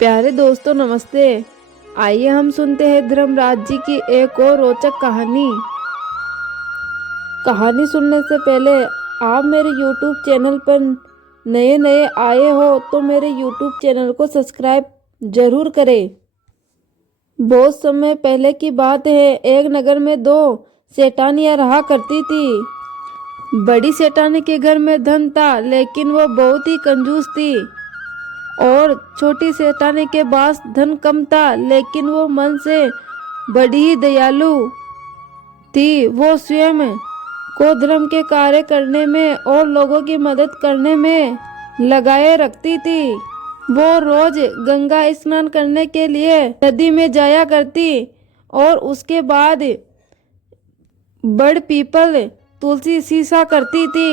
प्यारे दोस्तों नमस्ते। आइए हम सुनते हैं धर्मराज जी की एक और रोचक कहानी। कहानी सुनने से पहले आप मेरे YouTube चैनल पर नए आए हो तो मेरे YouTube चैनल को सब्सक्राइब जरूर करें। बहुत समय पहले की बात है, एक नगर में दो सेठानियाँ रहा करती थी। बड़ी सेठानी के घर में धन था, लेकिन वो बहुत ही कंजूस थी। और छोटी सेठानी के पास धन कम था, लेकिन वो मन से बड़ी ही दयालु थी। वो स्वयं को धर्म के कार्य करने में और लोगों की मदद करने में लगाए रखती थी। वो रोज गंगा स्नान करने के लिए नदी में जाया करती और उसके बाद बड़ पीपल तुलसी सीसा करती थी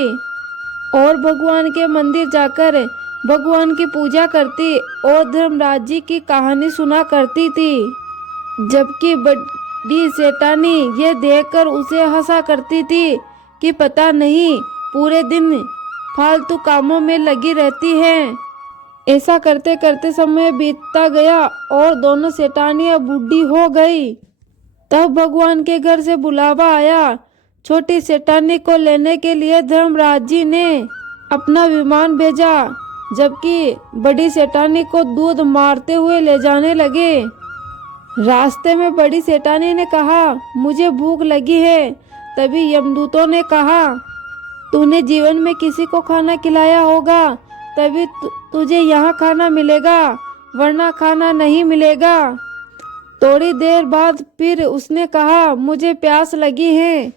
और भगवान के मंदिर जाकर भगवान की पूजा करती और धर्मराज जी की कहानी सुना करती थी। जबकि बड़ी सेठानी ये देखकर उसे हंसा करती थी कि पता नहीं पूरे दिन फालतू कामों में लगी रहती है। ऐसा करते करते समय बीतता गया और दोनों सेठानियां बूढ़ी हो गई। तब भगवान के घर से बुलावा आया। छोटी सेठानी को लेने के लिए धर्मराज जी ने अपना विमान भेजा, जबकि बड़ी सेठानी को दूध मारते हुए ले जाने लगे। रास्ते में बड़ी सेठानी ने कहा, मुझे भूख लगी है। तभी यमदूतों ने कहा, तूने जीवन में किसी को खाना खिलाया होगा, तभी तुझे यहाँ खाना मिलेगा, वरना खाना नहीं मिलेगा। थोड़ी देर बाद फिर उसने कहा, मुझे प्यास लगी है।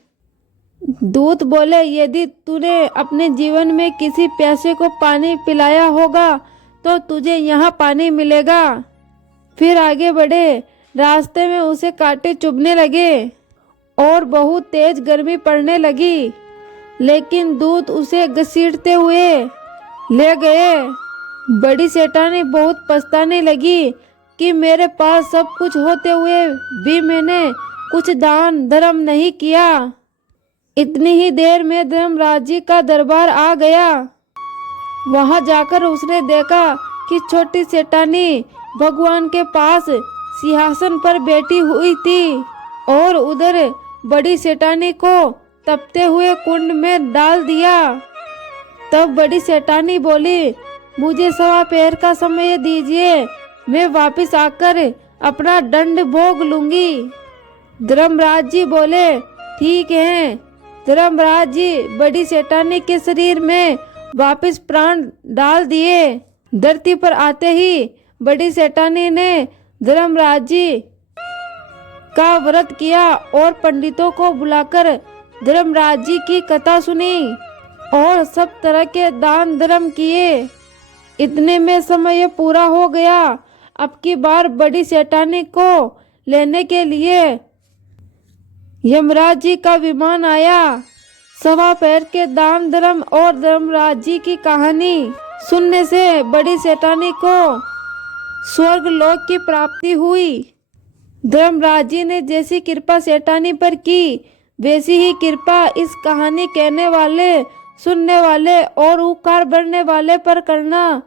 दूत बोले, यदि तूने अपने जीवन में किसी प्यासे को पानी पिलाया होगा तो तुझे यहाँ पानी मिलेगा। फिर आगे बढ़े। रास्ते में उसे कांटे चुभने लगे और बहुत तेज गर्मी पड़ने लगी, लेकिन दूत उसे घसीटते हुए ले गए। बड़ी सेठानी बहुत पछताने लगी कि मेरे पास सब कुछ होते हुए भी मैंने कुछ दान धर्म नहीं किया। इतनी ही देर में धर्मराज जी का दरबार आ गया। वहां जाकर उसने देखा कि छोटी सेठानी भगवान के पास सिंहासन पर बैठी हुई थी और उधर बड़ी सेठानी को तपते हुए कुंड में डाल दिया। तब बड़ी सेठानी बोली, मुझे 1.25 का समय दीजिए, मैं वापस आकर अपना दंड भोग लूंगी। धर्मराज जी बोले, ठीक है। धर्मराज जी बड़ी सेठानी के शरीर में वापस प्राण डाल दिए। धरती पर आते ही बड़ी सेठानी ने धर्मराज जी का व्रत किया और पंडितों को बुलाकर धर्मराज जी की कथा सुनी और सब तरह के दान धर्म किए। इतने में समय पूरा हो गया। अब की बार बड़ी सेठानी को लेने के लिए यमराज जी का विमान आया। 1.25 के दान धर्म और धर्मराज जी की कहानी सुनने से बड़ी सेठानी को स्वर्ग लोक की प्राप्ति हुई। धर्मराज जी ने जैसी कृपा सेठानी पर की, वैसी ही कृपा इस कहानी कहने वाले, सुनने वाले और उपकार बढ़ने वाले पर करना।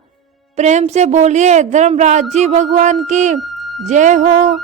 प्रेम से बोलिए, धर्मराज जी भगवान की जय हो।